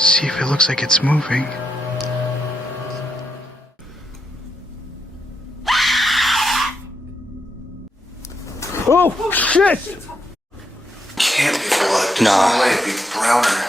See if it looks like it's moving. Oh, shit! Can't be blood. Nah. No way, it'd be browner.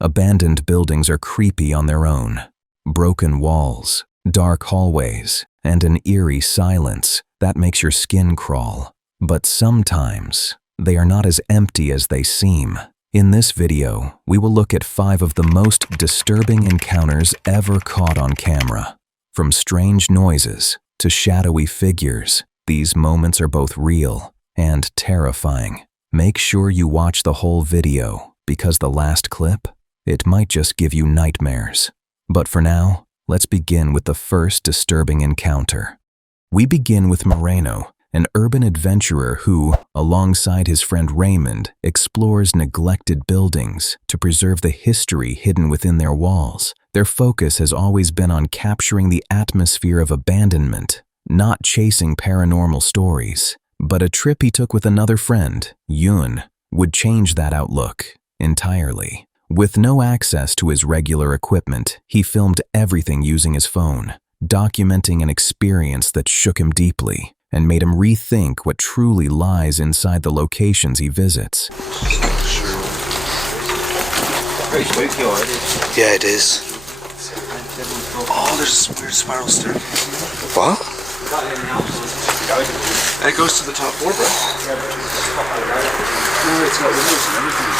Abandoned buildings are creepy on their own. Broken walls, dark hallways, and an eerie silence that makes your skin crawl. But sometimes, they are not as empty as they seem. In this video, we will look at 5 of the most disturbing encounters ever caught on camera. From strange noises to shadowy figures, these moments are both real and terrifying. Make sure you watch the whole video, because the last clip, it might just give you nightmares. But for now, let's begin with the first disturbing encounter. We begin with Moreno, an urban adventurer who, alongside his friend Raymond, explores neglected buildings to preserve the history hidden within their walls. Their focus has always been on capturing the atmosphere of abandonment, not chasing paranormal stories. But a trip he took with another friend, Yoon, would change that outlook entirely. With no access to his regular equipment, he filmed everything using his phone, documenting an experience that shook him deeply and made him rethink what truly lies inside the locations he visits. Pretty spooky already. Yeah, it is. Oh, there's a weird spiral staircase. What? It goes to the top floor, bro. No, it's got windows and everything.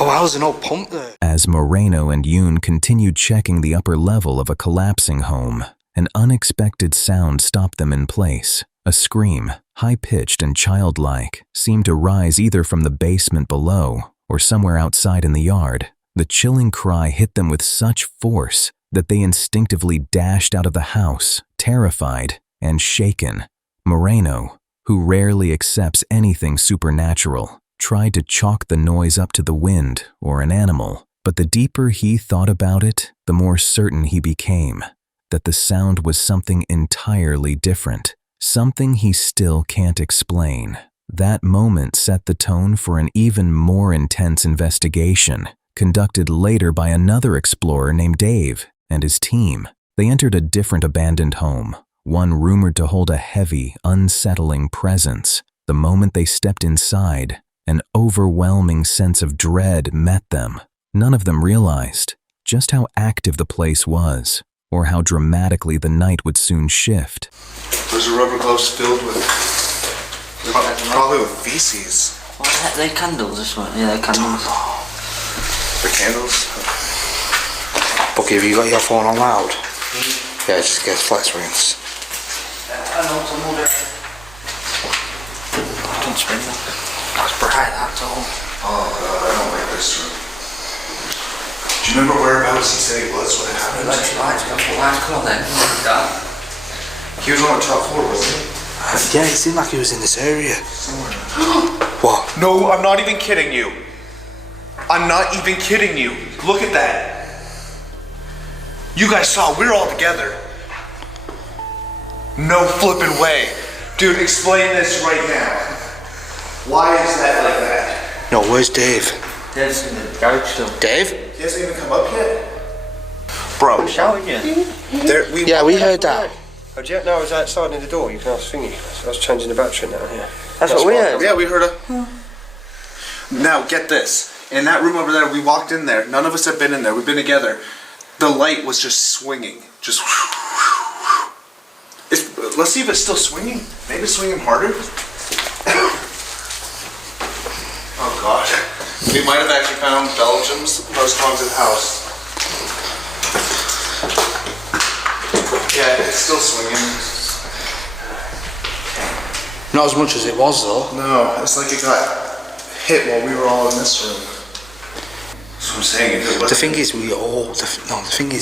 Oh, wow, there's an old pump there. As Moreno and Yoon continued checking the upper level of a collapsing home, an unexpected sound stopped them in place. A scream, high-pitched and childlike, seemed to rise either from the basement below or somewhere outside in the yard. The chilling cry hit them with such force that they instinctively dashed out of the house, terrified and shaken. Moreno, who rarely accepts anything supernatural, tried to chalk the noise up to the wind or an animal, but the deeper he thought about it, the more certain he became that the sound was something entirely different, something he still can't explain. That moment set the tone for an even more intense investigation, conducted later by another explorer named Dave and his team. They entered a different abandoned home, one rumored to hold a heavy, unsettling presence. The moment they stepped inside, an overwhelming sense of dread met them. None of them realized just how active the place was, or how dramatically the night would soon shift. There's a rubber gloves filled with... probably with feces. What the heck, they're candles or something? Yeah, they're candles. The candles? Bucky, have you got your phone on loud? Yeah, just get flex rings. I know, some more there. Don't spin that. That's bright, that's all. Oh god, I don't like this room. Do you remember whereabouts he said he was when it happened? Lights, come on then. He was on the top floor, wasn't he? Yeah, it seemed like he was in this area. What? No, I'm not even kidding you. I'm not even kidding you. Look at that. You guys saw, we're all together. No flipping way. Dude, explain this right now. Why is that like that? No, where's Dave? Dave's in the garage still. Dave? He hasn't even come up yet? Bro. Shout again. Yeah, we heard that. Oh, do you? No, I was outside near the door. You can ask Thingy. So I was changing the battery now. Yeah. That's what we heard. Yeah, we heard a... Now, get this. In that room over there, we walked in there. None of us have been in there. We've been together. The light was just swinging. Just... let's see if it's still swinging. Maybe it's swinging harder. Oh, God. We might have actually found Belgium's most haunted house. Yeah, it's still swinging. Not as much as it was, though. No, it's like it got hit while we were all in this room. That's what I'm saying. The thing is,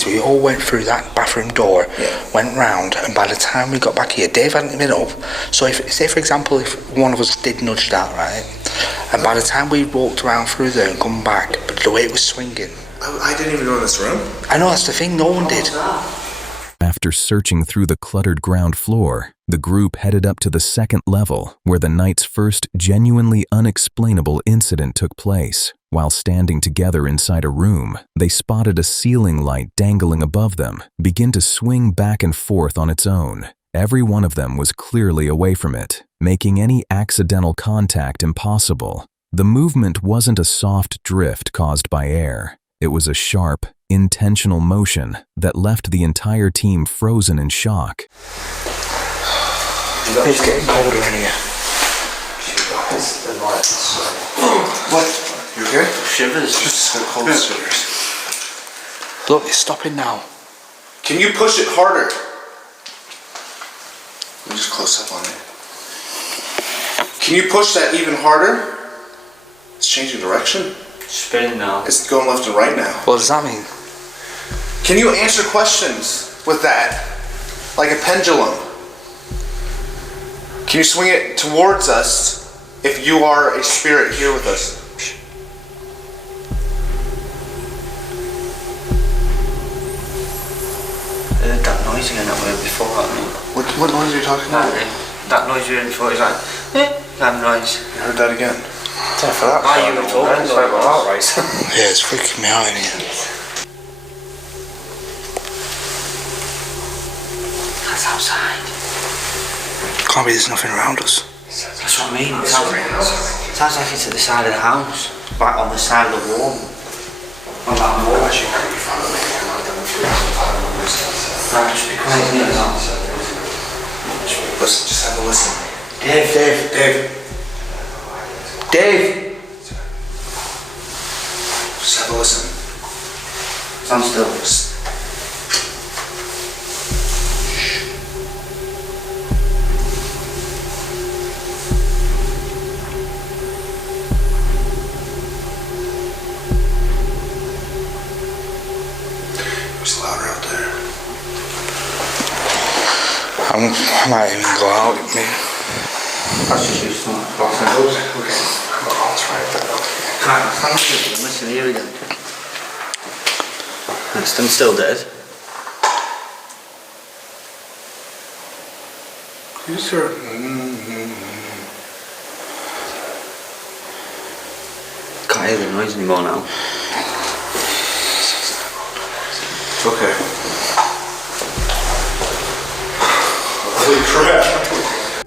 we all went through that bathroom door, went round, and by the time we got back here, Dave hadn't been up. So, say for example, if one of us did nudge that, right, and by the time we walked around through there and come back, but the way it was swinging, I didn't even go in this room. I know that's the thing. No one did. After searching through the cluttered ground floor, the group headed up to the second level where the night's first genuinely unexplainable incident took place. While standing together inside a room, they spotted a ceiling light dangling above them begin to swing back and forth on its own. Every one of them was clearly away from it, making any accidental contact impossible. The movement wasn't a soft drift caused by air. It was a sharp, intentional motion that left the entire team frozen in shock. It's getting colder in here. What? You okay? Shivers. Just cold shivers. Look, it's stopping now. Can you push it harder? Let me just close up on it. Can you push that even harder? It's changing direction. Spinning now. It's going left and right now. What does that mean? Can you answer questions with that? Like a pendulum? Can you swing it towards us if you are a spirit here with us? That noise again that we heard before, haven't we? What noise are you talking about? That noise we heard before, is like, that noise. You heard that again? For that. Why you were talking Sorry about that, right? Yeah, it's freaking me out in here. That's outside. Can't be there's nothing around us. That's what I mean. It sounds like it's at the side of the house. Like on the side of the wall. On that wall. Right, just be quiet, isn't it? Listen, just have a listen. Dave. Just have a listen. Stand still. It's louder out there. I might even go out with me. That's just you start. Can't listen here again. Stand still, Dave. You sir. Can't hear the noise anymore now. Okay.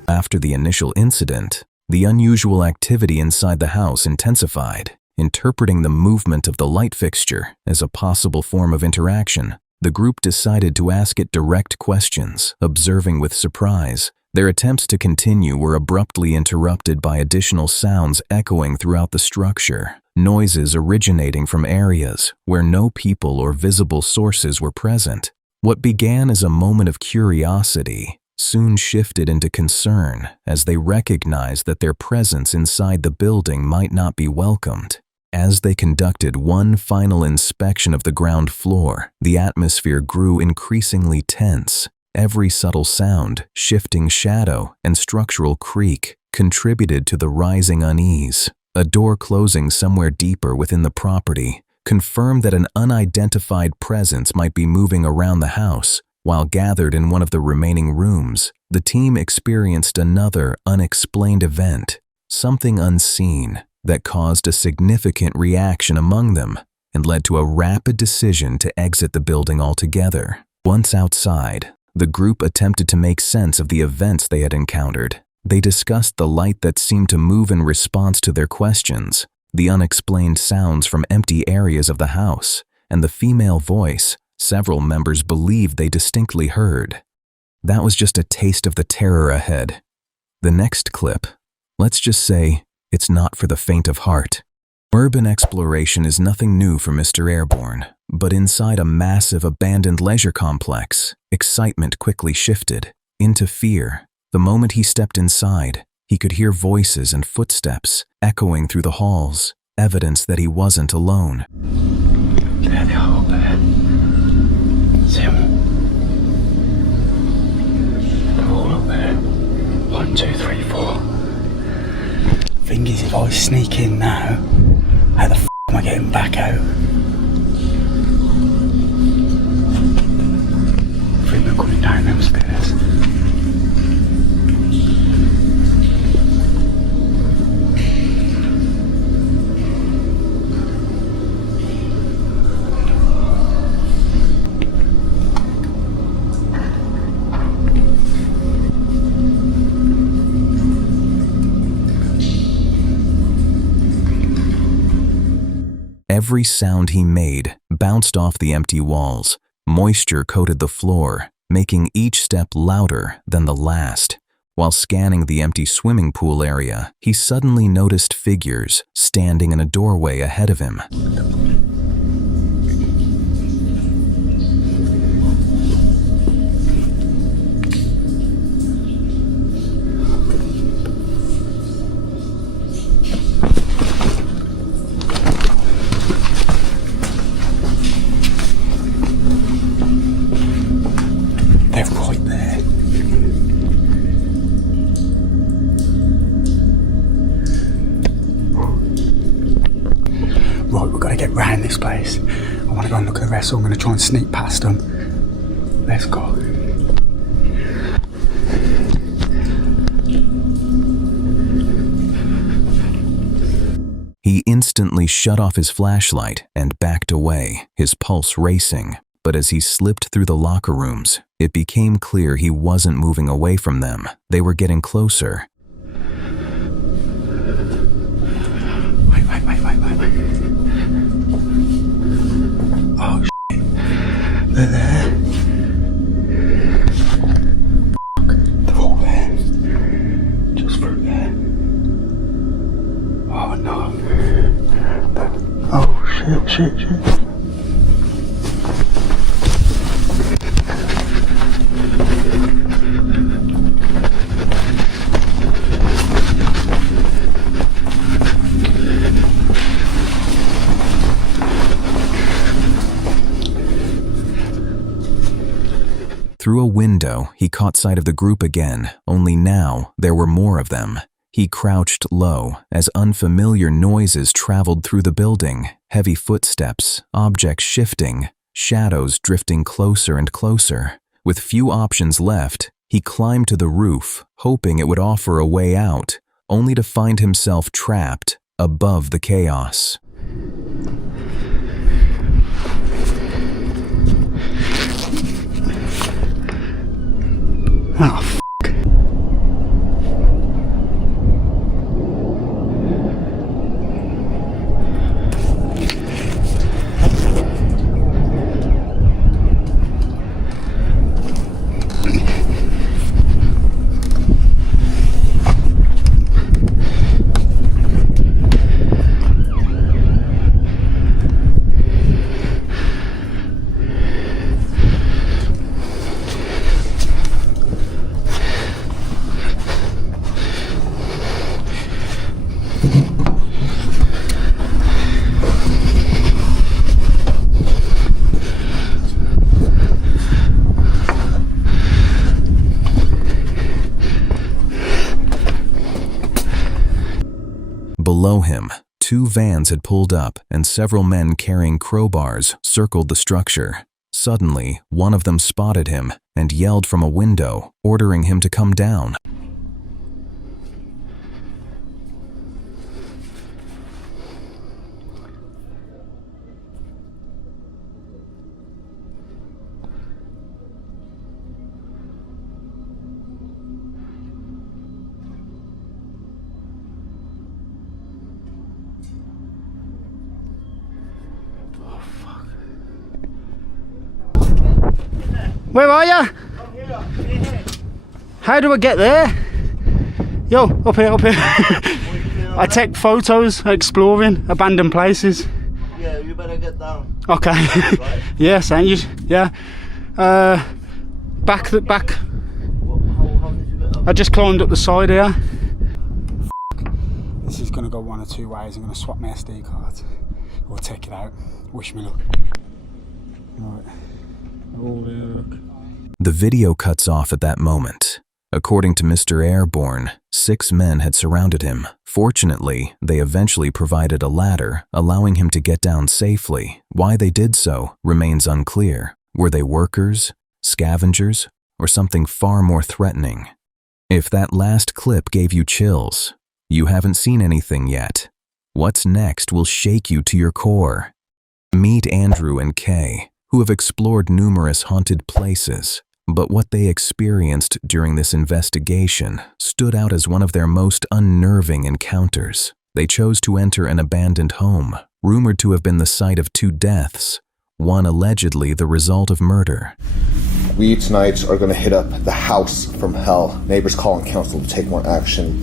After the initial incident, the unusual activity inside the house intensified. Interpreting the movement of the light fixture as a possible form of interaction, the group decided to ask it direct questions, observing with surprise. Their attempts to continue were abruptly interrupted by additional sounds echoing throughout the structure, noises originating from areas where no people or visible sources were present. What began as a moment of curiosity soon shifted into concern as they recognized that their presence inside the building might not be welcomed. As they conducted one final inspection of the ground floor, the atmosphere grew increasingly tense. Every subtle sound, shifting shadow, and structural creak contributed to the rising unease. A door closing somewhere deeper within the property confirmed that an unidentified presence might be moving around the house. While gathered in one of the remaining rooms, the team experienced another unexplained event, something unseen that caused a significant reaction among them and led to a rapid decision to exit the building altogether. Once outside, the group attempted to make sense of the events they had encountered. They discussed the light that seemed to move in response to their questions, the unexplained sounds from empty areas of the house, and the female voice several members believed they distinctly heard. That was just a taste of the terror ahead. The next clip, let's just say, it's not for the faint of heart. Urban exploration is nothing new for Mr. Airborne, but inside a massive abandoned leisure complex, excitement quickly shifted into fear. The moment he stepped inside, he could hear voices and footsteps echoing through the halls, evidence that he wasn't alone. There they are up there. See them? They're all up there. 1, 2, 3, 4. Thing is, if I sneak in now, how the f am I getting back out? I think we upstairs. Every sound he made bounced off the empty walls. Moisture coated the floor, making each step louder than the last. While scanning the empty swimming pool area, he suddenly noticed figures standing in a doorway ahead of him. They're right there. Right, we've got to get round this place. I want to go and look at the rest, so I'm going to try and sneak past them. Let's go. He instantly shut off his flashlight and backed away, his pulse racing. But as he slipped through the locker rooms, it became clear he wasn't moving away from them. They were getting closer. Wait. Oh, shit. They're there. They're all there. Just through there. Oh, no. Oh, shit. Through a window, he caught sight of the group again, only now there were more of them. He crouched low as unfamiliar noises traveled through the building, heavy footsteps, objects shifting, shadows drifting closer and closer. With few options left, he climbed to the roof, hoping it would offer a way out, only to find himself trapped above the chaos. Oh, f***. Below him, 2 vans had pulled up and several men carrying crowbars circled the structure. Suddenly, one of them spotted him and yelled from a window, ordering him to come down. Where are ya? How do I get there? Yo, up here. I take photos exploring abandoned places. Yeah, you better get down. Okay. Right. Yes, and you. Yeah. Back. How did you get up? I just climbed up the side here. This is gonna go one of 2 ways. I'm gonna swap my SD card or take it out. Wish me luck. Right. Oh, look. The video cuts off at that moment. According to Mr. Airborne, 6 men had surrounded him. Fortunately, they eventually provided a ladder, allowing him to get down safely. Why they did so remains unclear. Were they workers, scavengers, or something far more threatening? If that last clip gave you chills, you haven't seen anything yet. What's next will shake you to your core. Meet Andrew and Kay, who have explored numerous haunted places, but what they experienced during this investigation stood out as one of their most unnerving encounters. They chose to enter an abandoned home, rumored to have been the site of 2 deaths, one allegedly the result of murder. We tonight are going to hit up the house from hell. Neighbors calling council to take more action.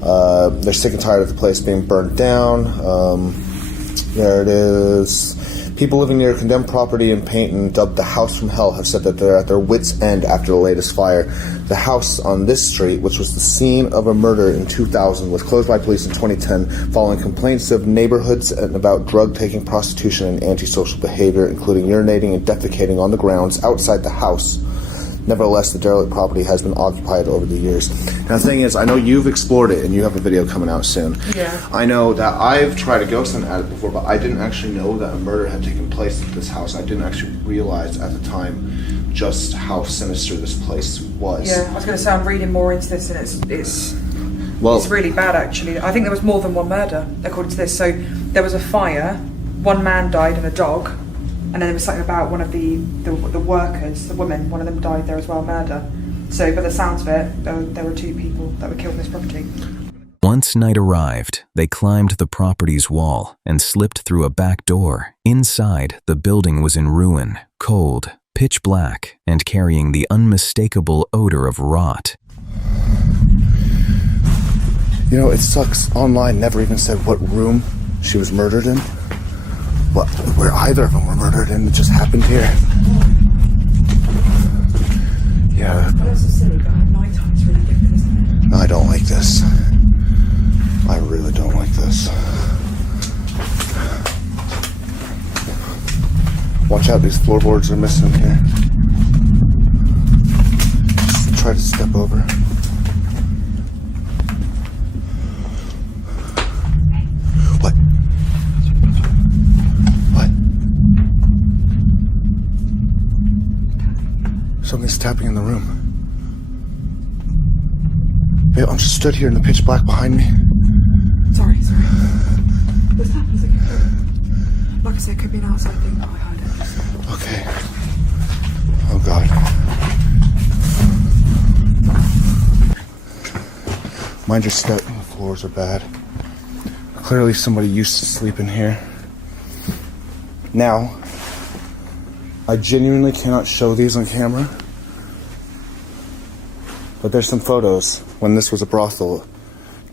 They're sick and tired of the place being burned down. There it is. People living near a condemned property in Payton, dubbed the house from hell, have said that they're at their wits' end after the latest fire. The house on this street, which was the scene of a murder in 2000, was closed by police in 2010 following complaints of neighborhoods and about drug-taking, prostitution, and antisocial behavior, including urinating and defecating on the grounds outside the house. Nevertheless, the derelict property has been occupied over the years. Now, the thing is, I know you've explored it, and you have a video coming out soon. Yeah. I know that I've tried to ghost hunt at it before, but I didn't actually know that a murder had taken place at this house. I didn't actually realize at the time just how sinister this place was. Yeah, I was going to say, I'm reading more into this, and it's really bad, actually. I think there was more than one murder, according to this. So there was a fire, 1 man died and a dog, and then there was something about one of the workers, the woman, one of them died there as well, murder. So, by the sounds of it, there were 2 people that were killed in this property. Once night arrived, they climbed the property's wall and slipped through a back door. Inside, the building was in ruin, cold, pitch black, and carrying the unmistakable odor of rot. You know, it sucks. Online never even said what room she was murdered in. What, where either of them were murdered in. It just happened here. Yeah. That's so silly, but at night time it's really different, isn't it? No, I don't like this. I really don't like this. Watch out, these floorboards are missing here. Just try to step over. What? What? Something's tapping in the room. Babe, I'm just stood here in the pitch black behind me. Sorry. This happens again. Like I said, it could be an outside thing, but I heard it. Okay. Oh God. Mind your step. The floors are bad. Clearly somebody used to sleep in here. Now, I genuinely cannot show these on camera, but there's some photos when this was a brothel.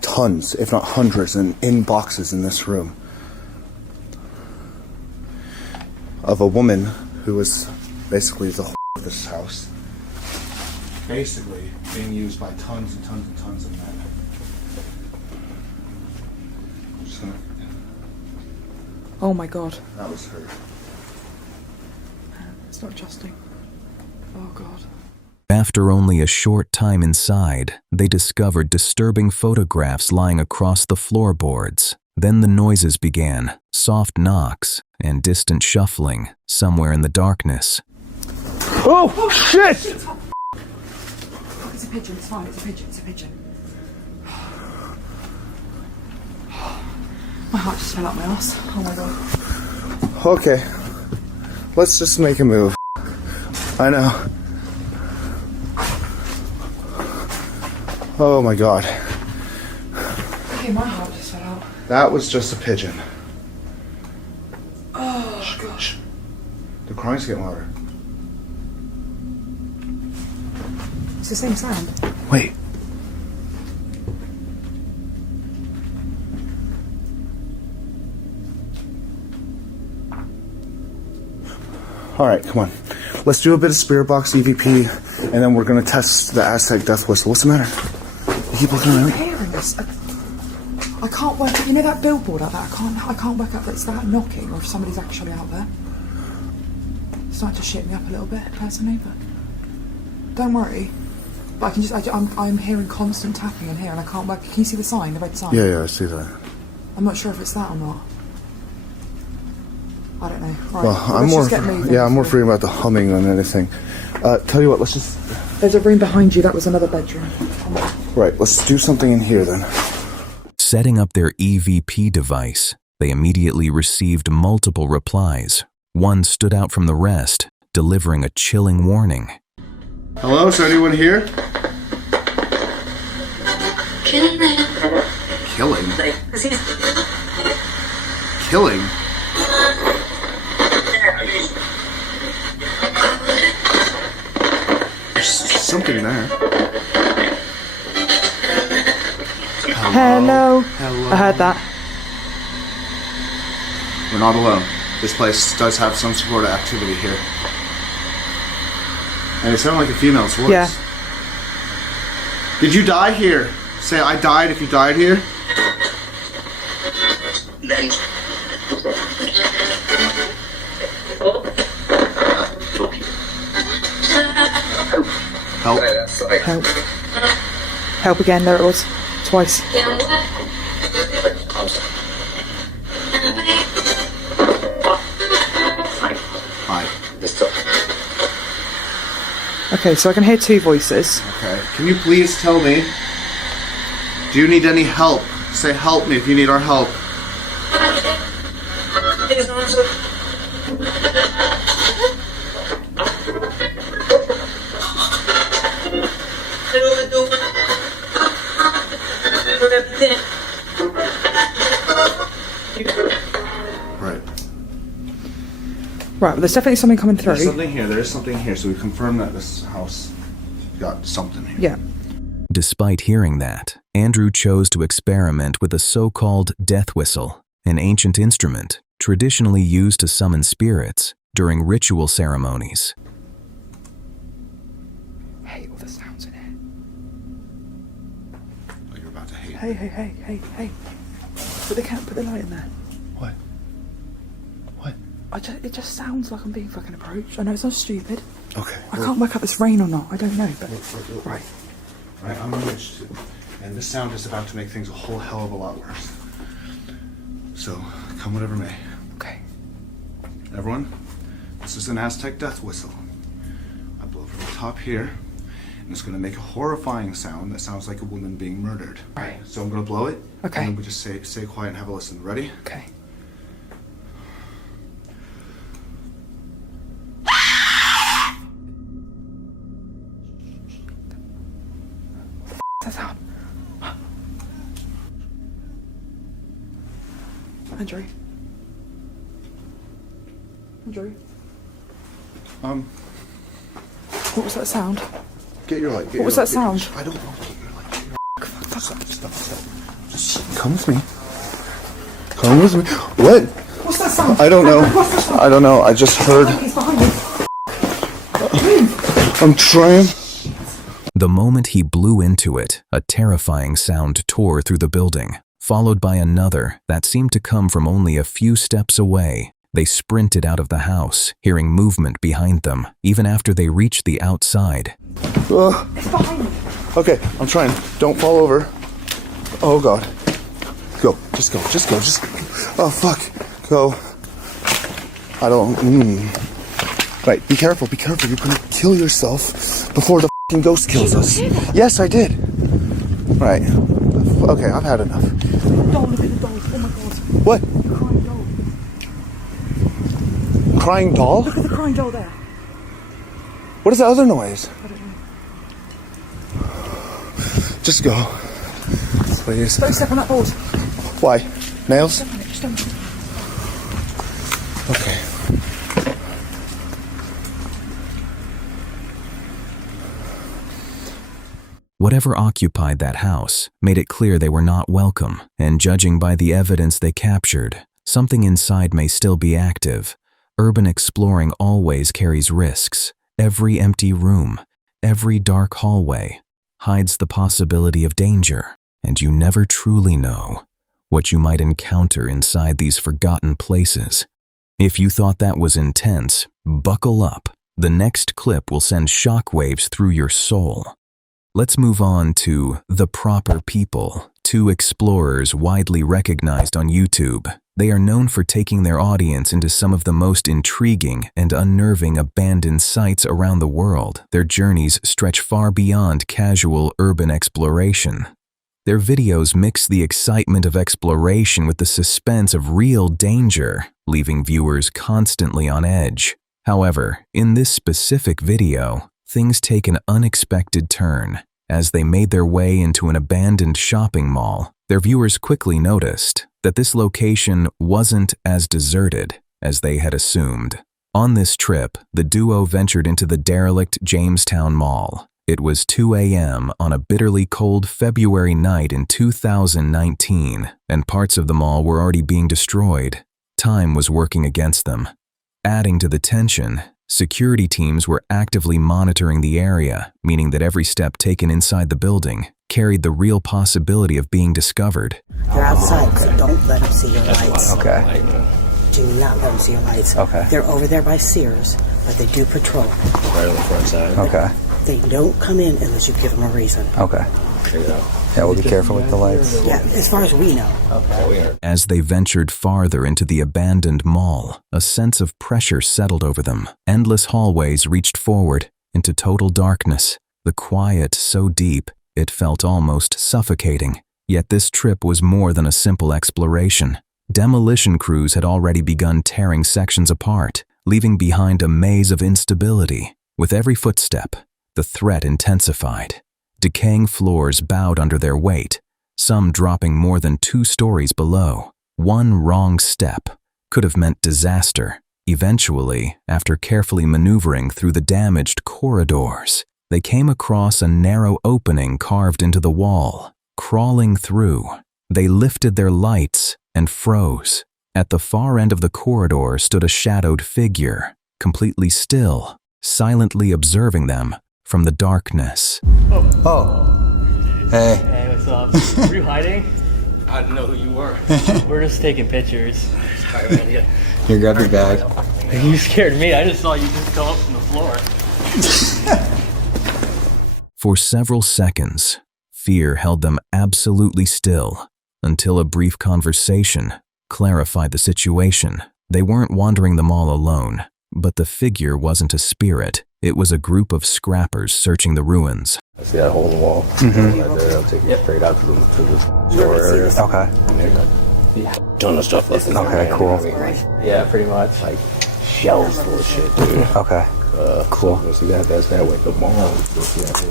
Tons, if not hundreds, and in boxes in this room of a woman who was basically the whore of this house, basically being used by tons and tons and tons of men. I'm just gonna... Oh my God. That was her. It's not adjusting. Oh God. After only a short time inside, they discovered disturbing photographs lying across the floorboards. Then the noises began, soft knocks and distant shuffling somewhere in the darkness. Oh, shit! It's a pigeon, it's fine, it's a pigeon. My heart just fell out my ass. Oh my God. Okay. Let's just make a move. I know. Oh my God. Okay, my heart just fell out. That was just a pigeon. Oh gosh. The crying's getting louder. It's the same sound. Wait. Alright, come on. Let's do a bit of Spirit Box EVP, and then we're gonna test the Aztec Death Whistle. What's the matter? You keep looking I'm around. hearing this. I can't work out, you know that billboard out there? I can't work out if it's that knocking or if somebody's actually out there. It's starting to shit me up a little bit, personally, but don't worry. But I can just, I'm hearing constant tapping in here and I can't work. Can you see the sign, the red sign? Yeah, I see that. I'm not sure if it's that or not. I don't know. Right. Well, I'm more, I'm more free about the humming than anything. Tell you what, let's just There's a room behind you. That was another bedroom. Right, let's do something in here then. Setting up their EVP device, they immediately received multiple replies. One stood out from the rest, delivering a chilling warning. Hello, is there anyone here? Killing? Killing? There's something there. Hello. Hello. I heard that. We're not alone. This place does have some sort of activity here. And it sounded like a female's voice. Yeah. Did you die here? Say, I died if you died here. Help. Help. Help again. There it was. Twice. Hi. Okay, so I can hear two voices. Okay. Can you please tell me, do you need any help? Say help me if you need our help. Right. Right, well, there's definitely something coming through. There's something here. There is something here. So we confirm that this house got something here. Yeah. Despite hearing that, Andrew chose to experiment with a so-called death whistle, an ancient instrument traditionally used to summon spirits during ritual ceremonies. I hate all the sounds in here. Oh, you're about to hate. Hey. Put the light in there. What? What? It just sounds like I'm being fucking approached. I know it sounds stupid. Okay. I can't work out this rain or not. I don't know, but... Right. Right, I'm interested. And this sound is about to make things a whole hell of a lot worse. So, come whatever may. Okay. Everyone, this is an Aztec death whistle. I blow from the top here, and it's going to make a horrifying sound that sounds like a woman being murdered. Right. So I'm going to blow it. Okay. And then we just stay quiet and have a listen. Ready? Okay. That sound. Andrew. What was that sound? Get your light. What was that sound? I don't know. Get your light. Stop. Just come with me. Come with me. What? What's that sound? I don't know. What's that sound? I don't know. I just heard. He's behind you. I'm trying. The moment he blew into it, a terrifying sound tore through the building, followed by another that seemed to come from only a few steps away. They sprinted out of the house, hearing movement behind them, even after they reached the outside. It's behind me. Okay, I'm trying. Don't fall over. Oh, God. Go. Just go. Oh, fuck. Go. I don't... Right, be careful. You're gonna kill yourself before the fucking ghost kills us. Yes, I did. Right. Okay, I've had enough. Doll, look at the doll. Oh, my God. What? The crying doll. Crying doll? Look at the crying doll there. What is that other noise? I don't know. Just go. Please. Don't step on that board. Why? Nails? Just don't. Okay. Whatever occupied that house made it clear they were not welcome, and judging by the evidence they captured, something inside may still be active. Urban exploring always carries risks. Every empty room, every dark hallway hides the possibility of danger, and you never truly know what you might encounter inside these forgotten places. If you thought that was intense, buckle up. The next clip will send shockwaves through your soul. Let's move on to The Proper People, two explorers widely recognized on YouTube. They are known for taking their audience into some of the most intriguing and unnerving abandoned sites around the world. Their journeys stretch far beyond casual urban exploration. Their videos mix the excitement of exploration with the suspense of real danger, leaving viewers constantly on edge. However, in this specific video, things take an unexpected turn. As they made their way into an abandoned shopping mall, their viewers quickly noticed that this location wasn't as deserted as they had assumed. On this trip, the duo ventured into the derelict Jamestown Mall. It was 2 a.m. on a bitterly cold February night in 2019, and parts of the mall were already being destroyed. Time was working against them. Adding to the tension, security teams were actively monitoring the area, meaning that every step taken inside the building carried the real possibility of being discovered. They're outside, so don't let them see your lights. Okay. Do not let them see your lights. Okay. They're over there by Sears, but they do patrol. Right on the front side. Okay. They don't come in unless you give them a reason. Okay. Yeah, we'll be careful with the lights. Yeah, as far as we know. Okay. As they ventured farther into the abandoned mall, a sense of pressure settled over them. Endless hallways reached forward into total darkness, the quiet so deep it felt almost suffocating. Yet this trip was more than a simple exploration. Demolition crews had already begun tearing sections apart, leaving behind a maze of instability. With every footstep, the threat intensified. Decaying floors bowed under their weight, some dropping more than 2 stories below. One wrong step could have meant disaster. Eventually, after carefully maneuvering through the damaged corridors, they came across a narrow opening carved into the wall. Crawling through, they lifted their lights and froze. At the far end of the corridor stood a shadowed figure, completely still, silently observing them from the darkness. Oh. Hey. Hey, what's up? Were you hiding? I didn't know who you were. We're just taking pictures. Here, grab your bag. You scared me. I just saw you just go up from the floor. For several seconds, fear held them absolutely still, until a brief conversation clarified the situation. They weren't wandering the mall alone, but the figure wasn't a spirit. It was a group of scrappers searching the ruins. I see that hole in the wall. Right there. I'll take you straight out to the store area. Okay. Ton of stuff left in there. Okay, cool. Yeah, pretty much. Like shelves full of shit, dude. Okay. Cool. So see that's that way. The mall.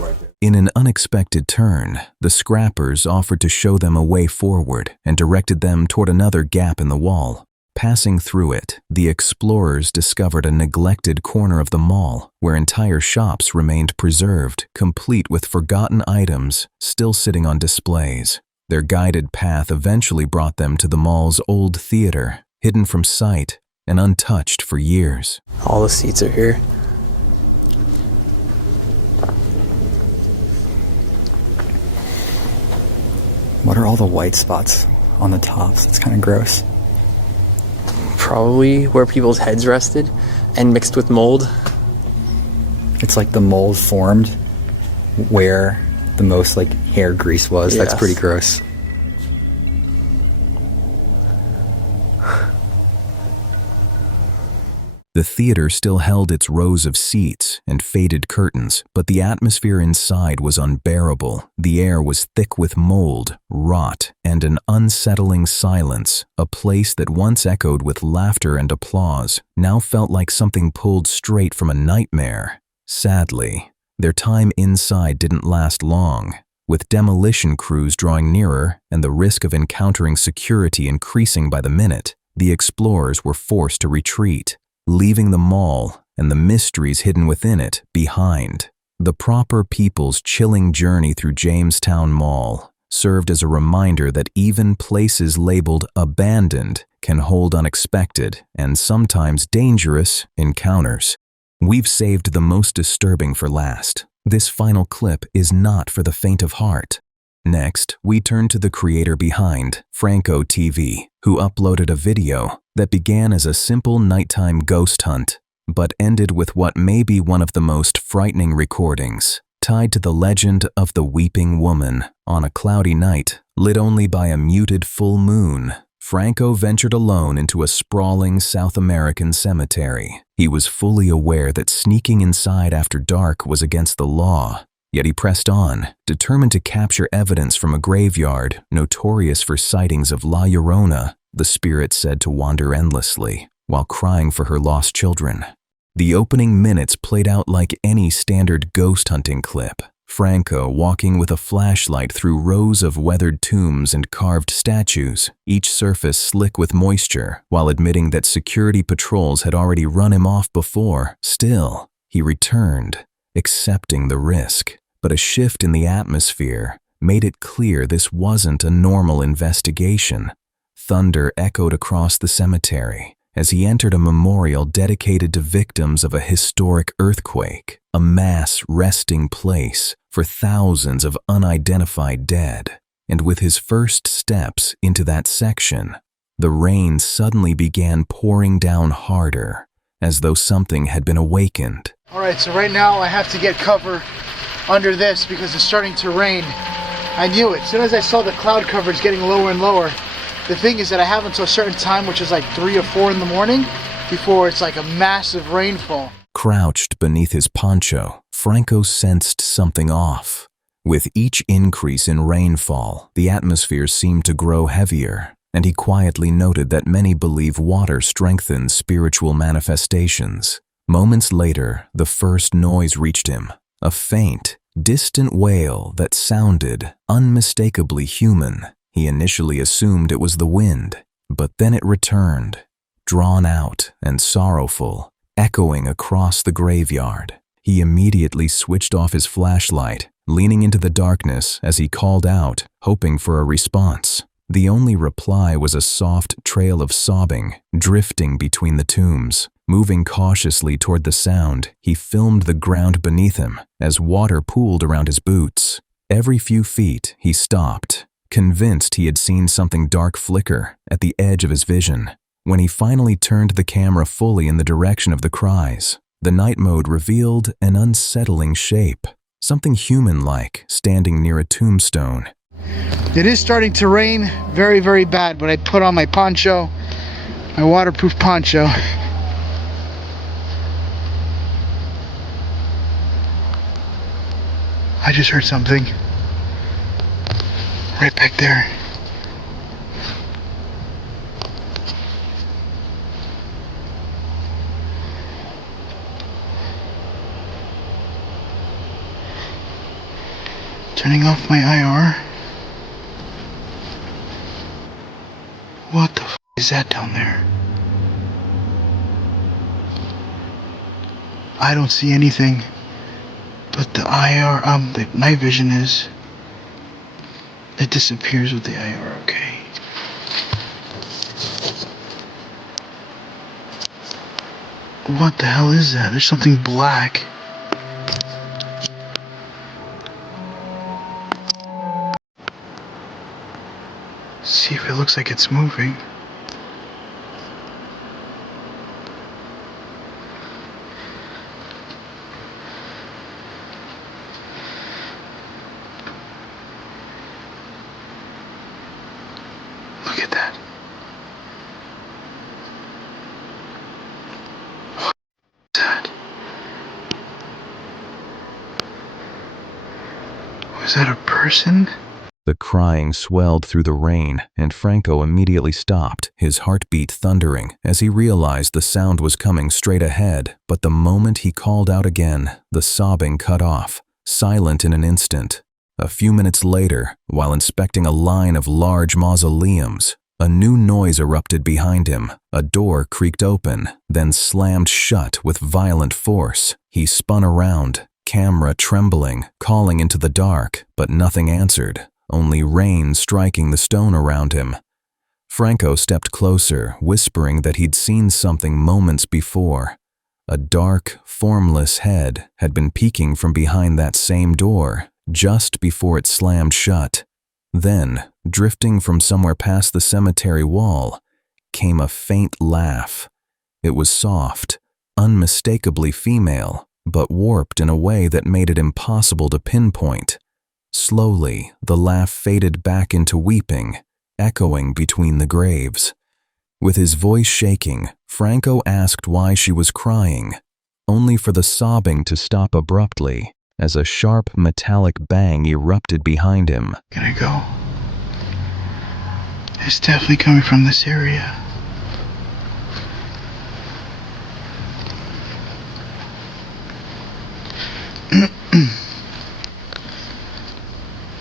Right there. In an unexpected turn, the scrappers offered to show them a way forward and directed them toward another gap in the wall. Passing through it, the explorers discovered a neglected corner of the mall where entire shops remained preserved, complete with forgotten items still sitting on displays. Their guided path eventually brought them to the mall's old theater, hidden from sight and untouched for years. All the seats are here. What are all the white spots on the tops? It's kind of gross. Probably where people's heads rested and mixed with mold. It's like the mold formed where the most like hair grease was. Yes. That's pretty gross. The theater still held its rows of seats and faded curtains, but the atmosphere inside was unbearable. The air was thick with mold, rot, and an unsettling silence. A place that once echoed with laughter and applause now felt like something pulled straight from a nightmare. Sadly, their time inside didn't last long. With demolition crews drawing nearer and the risk of encountering security increasing by the minute, the explorers were forced to retreat, leaving the mall and the mysteries hidden within it behind. The proper people's chilling journey through Jamestown Mall served as a reminder that even places labeled abandoned can hold unexpected and sometimes dangerous encounters. We've saved the most disturbing for last. This final clip is not for the faint of heart. Next, we turn to the creator behind Franco TV, who uploaded a video that began as a simple nighttime ghost hunt, but ended with what may be one of the most frightening recordings, tied to the legend of the Weeping Woman. On a cloudy night, lit only by a muted full moon, Franco ventured alone into a sprawling South American cemetery. He was fully aware that sneaking inside after dark was against the law, yet he pressed on, determined to capture evidence from a graveyard notorious for sightings of La Llorona, the spirit said to wander endlessly while crying for her lost children. The opening minutes played out like any standard ghost hunting clip. Franco walking with a flashlight through rows of weathered tombs and carved statues, each surface slick with moisture, while admitting that security patrols had already run him off before. Still, he returned, accepting the risk. But a shift in the atmosphere made it clear this wasn't a normal investigation. Thunder echoed across the cemetery as he entered a memorial dedicated to victims of a historic earthquake, a mass resting place for thousands of unidentified dead. And with his first steps into that section, the rain suddenly began pouring down harder, as though something had been awakened. All right, so right now I have to get cover under this because it's starting to rain. I knew it. As soon as I saw the cloud coverage getting lower and lower, the thing is that I have until a certain time, which is like 3 or 4 in the morning, before it's like a massive rainfall. Crouched beneath his poncho, Franco sensed something off. With each increase in rainfall, the atmosphere seemed to grow heavier, and he quietly noted that many believe water strengthens spiritual manifestations. Moments later, the first noise reached him, a faint, distant wail that sounded unmistakably human. He initially assumed it was the wind, but then it returned, drawn out and sorrowful, echoing across the graveyard. He immediately switched off his flashlight, leaning into the darkness as he called out, hoping for a response. The only reply was a soft trail of sobbing, drifting between the tombs. Moving cautiously toward the sound, he filmed the ground beneath him as water pooled around his boots. Every few feet, he stopped, convinced he had seen something dark flicker at the edge of his vision. When he finally turned the camera fully in the direction of the cries, the night mode revealed an unsettling shape, something human-like standing near a tombstone. It is starting to rain very, very bad, but I put on my poncho, my waterproof poncho. I just heard something right back there. Turning off my IR. What the f is that down there? I don't see anything, but the IR, the night vision is. It disappears with the IR, okay. What the hell is that? There's something black. See if it looks like it's moving. Look at that. What is that? Was that a person? The crying swelled through the rain, and Franco immediately stopped, his heartbeat thundering as he realized the sound was coming straight ahead. But the moment he called out again, the sobbing cut off, silent in an instant. A few minutes later, while inspecting a line of large mausoleums, a new noise erupted behind him. A door creaked open, then slammed shut with violent force. He spun around, camera trembling, calling into the dark, but nothing answered. Only rain striking the stone around him. Franco stepped closer, whispering that he'd seen something moments before. A dark, formless head had been peeking from behind that same door, just before it slammed shut. Then, drifting from somewhere past the cemetery wall, came a faint laugh. It was soft, unmistakably female, but warped in a way that made it impossible to pinpoint. Slowly, the laugh faded back into weeping, echoing between the graves. With his voice shaking, Franco asked why she was crying, only for the sobbing to stop abruptly as a sharp metallic bang erupted behind him. Can I go? It's definitely coming from this area.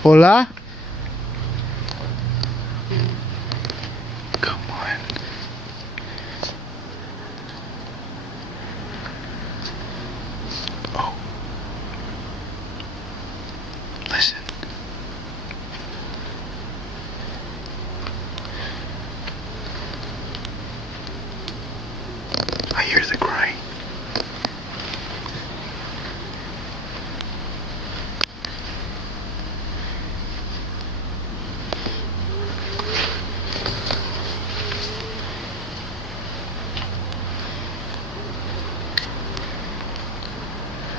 Hola? Come on. Oh. Listen. I hear the crying.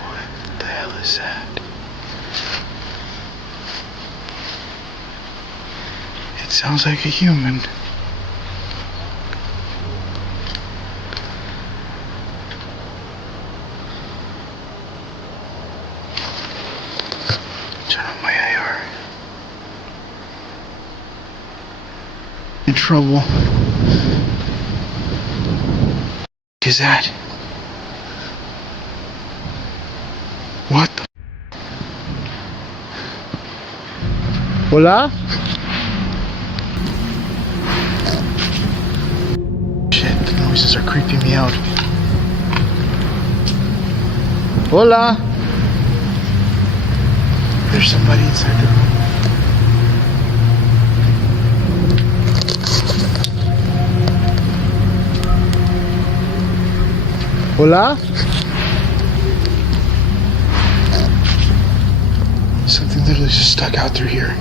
What the hell is that? It sounds like a human. Turn on my AR. In trouble. Is that? What the? Hola? Shit, the noises are creeping me out. Hola? There's somebody inside the room. Hola? Something literally just stuck out through here.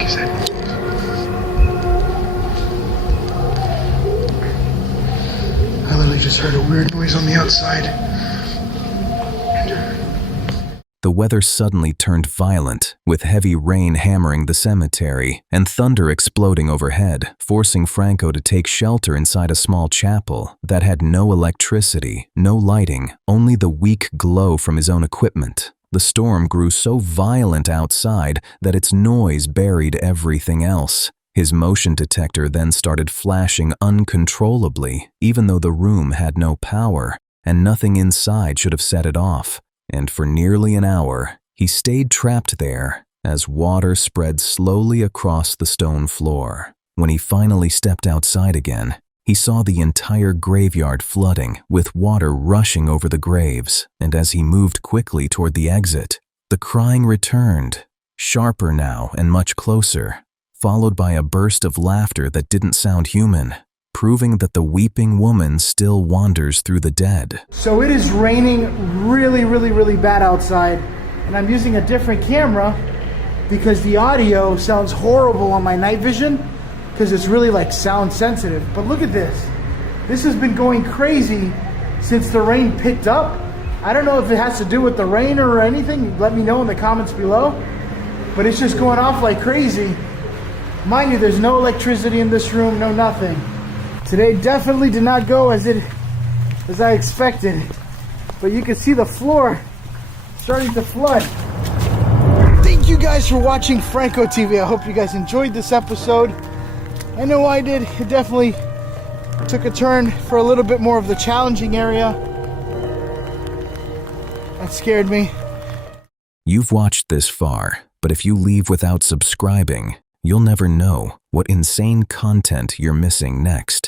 Is that? I literally just heard a weird noise on the outside. The weather suddenly turned violent, with heavy rain hammering the cemetery and thunder exploding overhead, forcing Franco to take shelter inside a small chapel that had no electricity, no lighting, only the weak glow from his own equipment. The storm grew so violent outside that its noise buried everything else. His motion detector then started flashing uncontrollably, even though the room had no power, and nothing inside should have set it off. And for nearly an hour, he stayed trapped there as water spread slowly across the stone floor. When he finally stepped outside again, he saw the entire graveyard flooding, with water rushing over the graves, and as he moved quickly toward the exit, the crying returned, sharper now and much closer, followed by a burst of laughter that didn't sound human, proving that the weeping woman still wanders through the dead. So it is raining really bad outside, and I'm using a different camera because the audio sounds horrible on my night vision because it's really like sound sensitive. But look at this. This has been going crazy since the rain picked up. I don't know if it has to do with the rain or anything. Let me know in the comments below. But it's just going off like crazy. Mind you, there's no electricity in this room, no nothing. Today definitely did not go as I expected, but you can see the floor starting to flood. Thank you guys for watching Franco TV. I hope you guys enjoyed this episode. I know I did. It definitely took a turn for a little bit more of the challenging area. That scared me. You've watched this far, but if you leave without subscribing, you'll never know what insane content you're missing next.